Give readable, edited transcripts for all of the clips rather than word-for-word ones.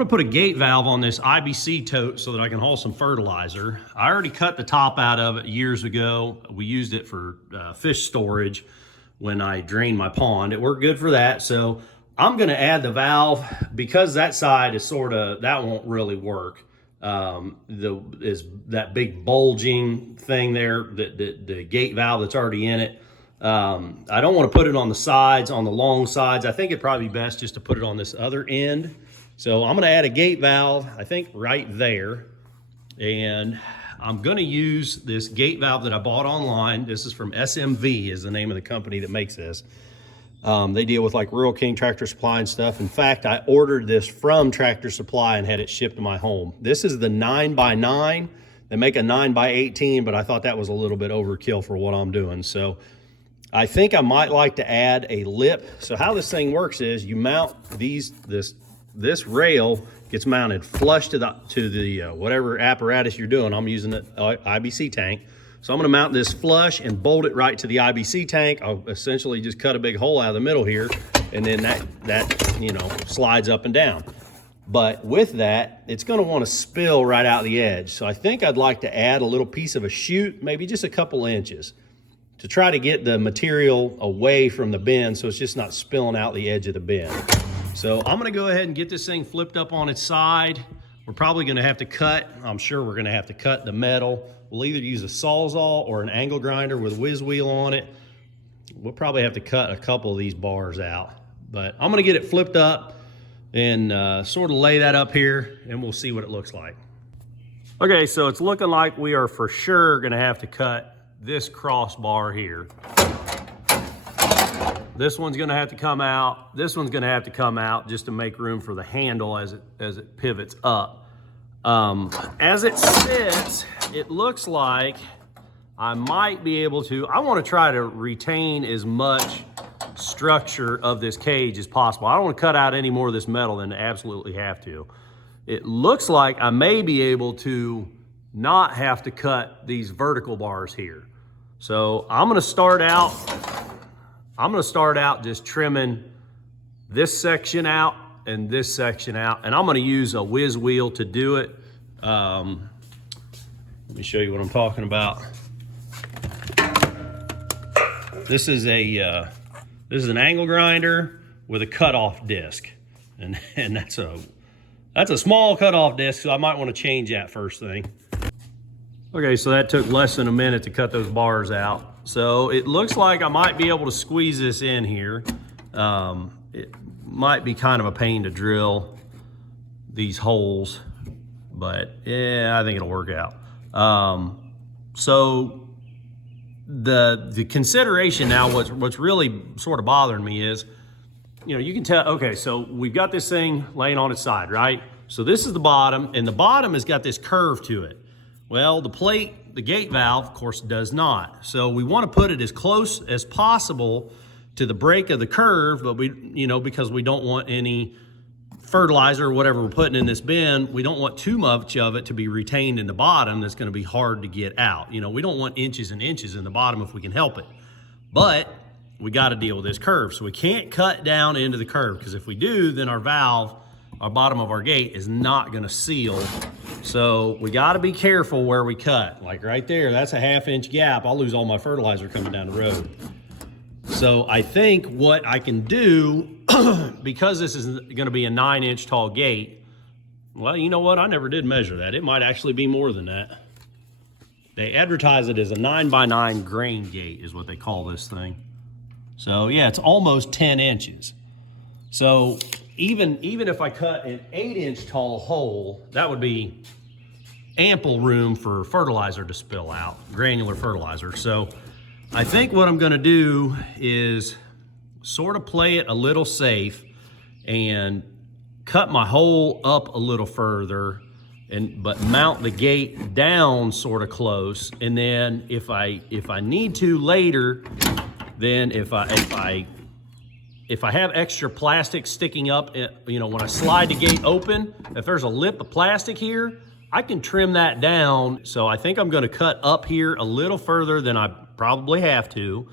gonna put a gate valve on this IBC tote so that I can haul some fertilizer. I already cut the top out of it years ago. We used it for fish storage when I drained my pond. It worked good for that. So I'm gonna add the valve because that side is that won't really work. Is that big bulging thing there, the gate valve that's already in it. I don't want to put it on the sides, on the long sides. I think it'd probably be best just to put it on this other end. So I'm going to add a gate valve, I think right there. And I'm going to use this gate valve that I bought online. This is from SMV is the name of the company that makes this. They deal with like Rural King Tractor Supply and stuff. In fact, I ordered this from Tractor Supply and had it shipped to my home. This is the 9x9. They make a 9x18, but I thought that was a little bit overkill for what I'm doing. So I think I might like to add a lip. So how this thing works is you mount this rail gets mounted flush to the whatever apparatus you're doing. I'm using the IBC tank. So I'm gonna mount this flush and bolt it right to the IBC tank. I'll essentially just cut a big hole out of the middle here, and then that slides up and down. But with that, it's gonna wanna spill right out the edge. So I think I'd like to add a little piece of a chute, maybe just a couple inches, to try to get the material away from the bin so it's just not spilling out the edge of the bin. So I'm gonna go ahead and get this thing flipped up on its side. We're probably gonna have to cut, I'm sure we're gonna have to cut the metal. We'll either use a Sawzall or an angle grinder with a whiz wheel on it. We'll probably have to cut a couple of these bars out. But I'm gonna get it flipped up and sort of lay that up here, and we'll see what it looks like. Okay, so it's looking like we are for sure gonna have to cut this crossbar here. This one's gonna have to come out. This one's gonna have to come out just to make room for the handle as it pivots up. As it sits, it looks like I might be able to, I wanna try to retain as much structure of this cage as possible. I don't wanna cut out any more of this metal than I absolutely have to. It looks like I may be able to not have to cut these vertical bars here. So I'm gonna start out just trimming this section out and this section out, and I'm gonna use a whiz wheel to do it. Let me show you what I'm talking about. This is an angle grinder with a cutoff disc, and that's a small cutoff disc, so I might want to change that first thing. Okay, so that took less than a minute to cut those bars out. So it looks like I might be able to squeeze this in here. It might be kind of a pain to drill these holes, but yeah, I think it'll work out. So the consideration now, what's really sort of bothering me is, you can tell, okay, so we've got this thing laying on its side, right? So this is the bottom, and the bottom has got this curve to it. Well, the plate, the gate valve, of course, does not. So we want to put it as close as possible to the break of the curve, but because we don't want any fertilizer or whatever we're putting in this bin, we don't want too much of it to be retained in the bottom that's going to be hard to get out. We don't want inches and inches in the bottom if we can help it. But we got to deal with this curve. So we can't cut down into the curve, because if we do, then our valve, our bottom of our gate, is not going to seal. So we got to be careful where we cut. Like right there, that's a 1/2 inch gap. I'll lose all my fertilizer coming down the road. So I think what I can do, because this is going to be a 9-inch tall gate, well, you know what? I never did measure that. It might actually be more than that. They advertise it as a 9x9 grain gate is what they call this thing. So yeah, it's almost 10 inches. So even if I cut an 8-inch tall hole, that would be ample room for fertilizer to spill out, granular fertilizer. So I think what I'm gonna do is sort of play it a little safe and cut my hole up a little further, but mount the gate down sort of close. And then if I need to later, then if I have extra plastic sticking up, when I slide the gate open, if there's a lip of plastic here, I can trim that down. So I think I'm gonna cut up here a little further than I probably have to.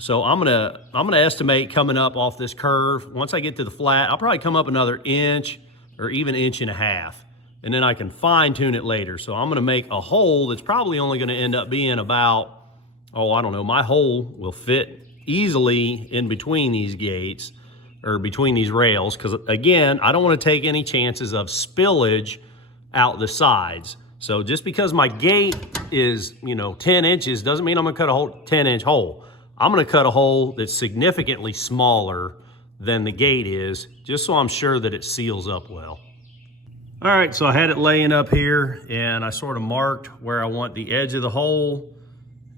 So I'm gonna estimate coming up off this curve. Once I get to the flat, I'll probably come up another inch, or even 1.5 inches. And then I can fine tune it later. So I'm gonna make a hole that's probably only gonna end up being about, oh, I don't know, my hole will fit easily in between these gates or between these rails. Cause again, I don't wanna take any chances of spillage out the sides. So just because my gate is, 10 inches doesn't mean I'm gonna cut a whole 10-inch hole. I'm gonna cut a hole that's significantly smaller than the gate is, just so I'm sure that it seals up well. All right, so I had it laying up here and I sort of marked where I want the edge of the hole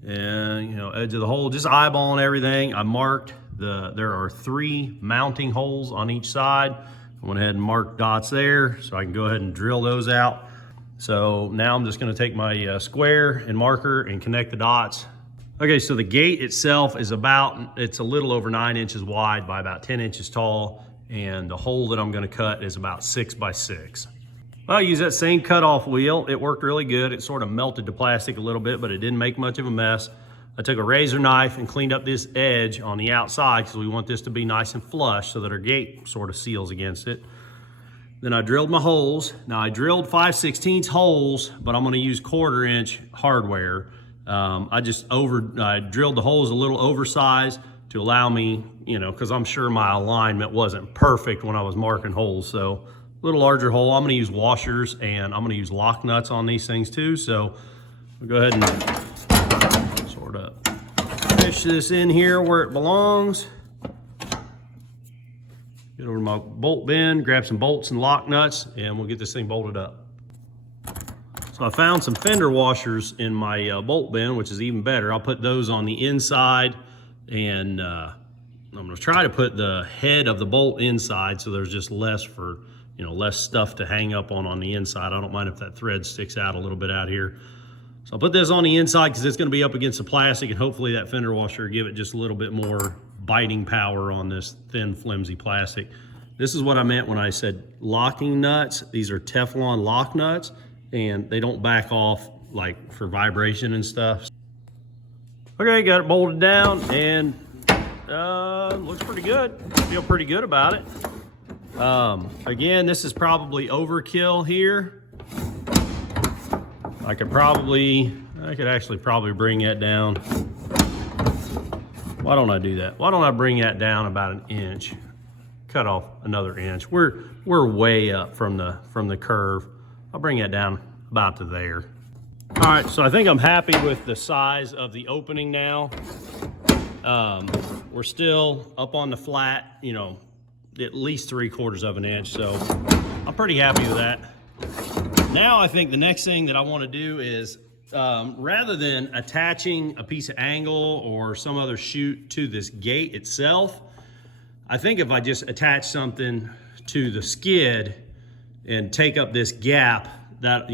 and, edge of the hole, just eyeballing everything. I marked there are 3 mounting holes on each side. I went ahead and marked dots there so I can go ahead and drill those out. So now I'm just gonna take my square and marker and connect the dots. Okay, so the gate itself is it's a little over 9 inches wide by about 10 inches tall, and the hole that I'm gonna cut is about 6 by 6. Well, I used that same cutoff wheel. It worked really good. It sort of melted the plastic a little bit, but it didn't make much of a mess. I took a razor knife and cleaned up this edge on the outside because we want this to be nice and flush so that our gate sort of seals against it. Then I drilled my holes. Now I drilled 5/16 holes, but I'm gonna use 1/4 inch hardware. I drilled the holes a little oversized to allow me, because I'm sure my alignment wasn't perfect when I was marking holes. So a little larger hole. I'm gonna use washers and I'm gonna use lock nuts on these things too. So I'll go ahead and sort of fish this in here where it belongs. Get over to my bolt bin, grab some bolts and lock nuts, and we'll get this thing bolted up. So I found some fender washers in my bolt bin, which is even better. I'll put those on the inside, and I'm gonna try to put the head of the bolt inside so there's just less less stuff to hang up on the inside. I don't mind if that thread sticks out a little bit out here. So I'll put this on the inside because it's gonna be up against the plastic, and hopefully that fender washer will give it just a little bit more biting power on this thin, flimsy plastic. This is what I meant when I said locking nuts. These are Teflon lock nuts, and they don't back off like for vibration and stuff. Okay, got it bolted down, and looks pretty good. I feel pretty good about it. Again, this is probably overkill here. I could actually probably bring that down. Why don't I do that? Why don't I bring that down about 1 inch? Cut off another inch. We're way up from the curve. I'll bring that down about to there. All right, so I think I'm happy with the size of the opening now. We're still up on the flat, at least 3/4 of an inch, so I'm pretty happy with that. Now I think the next thing that I want to do is, rather than attaching a piece of angle or some other chute to this gate itself, I think if I just attach something to the skid and take up this gap, that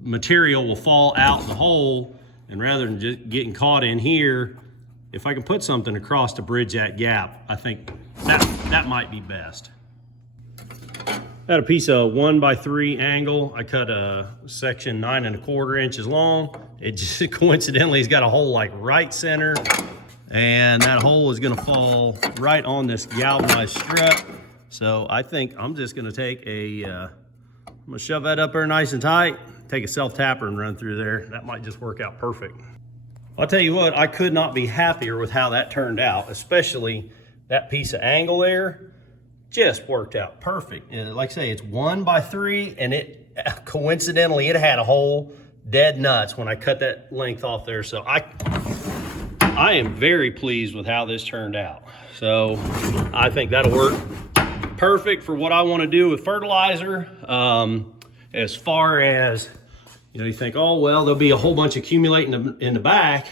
material will fall out the hole, and rather than just getting caught in here, if I can put something across to bridge that gap, I think that might be best. I had a piece of 1x3 angle. I cut a section 9¼ inches long. It just coincidentally has got a hole like right center, and that hole is gonna fall right on this galvanized strut. So I think I'm just gonna take I'm gonna shove that up there nice and tight, take a self-tapper and run through there. That might just work out perfect. I'll tell you what, I could not be happier with how that turned out, especially that piece of angle there. Just worked out perfect. And like I say, it's 1x3, and it coincidentally, it had a hole dead nuts when I cut that length off there. So I am very pleased with how this turned out. So I think that'll work perfect for what I want to do with fertilizer. As far as, you think, oh, well, there'll be a whole bunch accumulating in the back.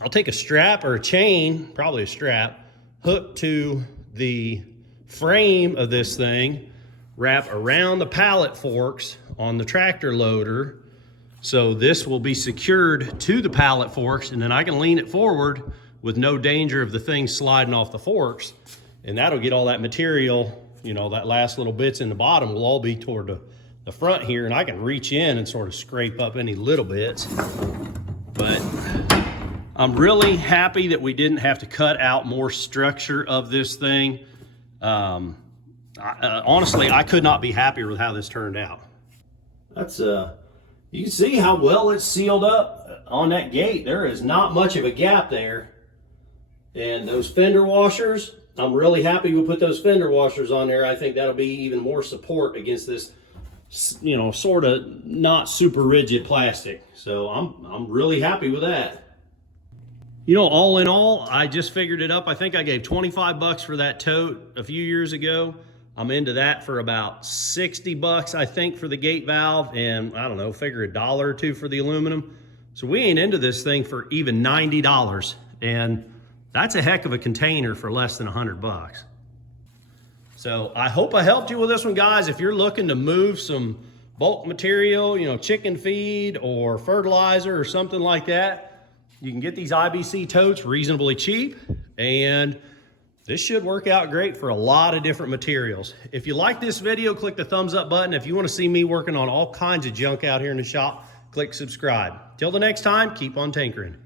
I'll take a strap or a chain, probably a strap, hook to the frame of this thing, wrap around the pallet forks on the tractor loader. So this will be secured to the pallet forks, and then I can lean it forward with no danger of the thing sliding off the forks. And that'll get all that material, that last little bits in the bottom will all be toward the front here, and I can reach in and sort of scrape up any little bits. But I'm really happy that we didn't have to cut out more structure of this thing. Honestly, I could not be happier with how this turned out. That's you can see how well it's sealed up on that gate. There is not much of a gap there. And those fender washers, I'm really happy we put those fender washers on there. I think that'll be even more support against this, you know, sort of not super rigid plastic. So I'm really happy with that. You know, all in all, I just figured it up. I think I gave 25 bucks for that tote a few years ago. I'm into that for about 60 bucks, I think, for the gate valve, and I don't know, figure $1 or $2 for the aluminum. So we ain't into this thing for even $90, and that's a heck of a container for less than 100 bucks. So I hope I helped you with this one, guys. If you're looking to move some bulk material, you know, chicken feed or fertilizer or something like that, you can get these IBC totes reasonably cheap, and this should work out great for a lot of different materials. If you like this video, click the thumbs up button. If you want to see me working on all kinds of junk out here in the shop, click subscribe. Till the next time, keep on tinkering.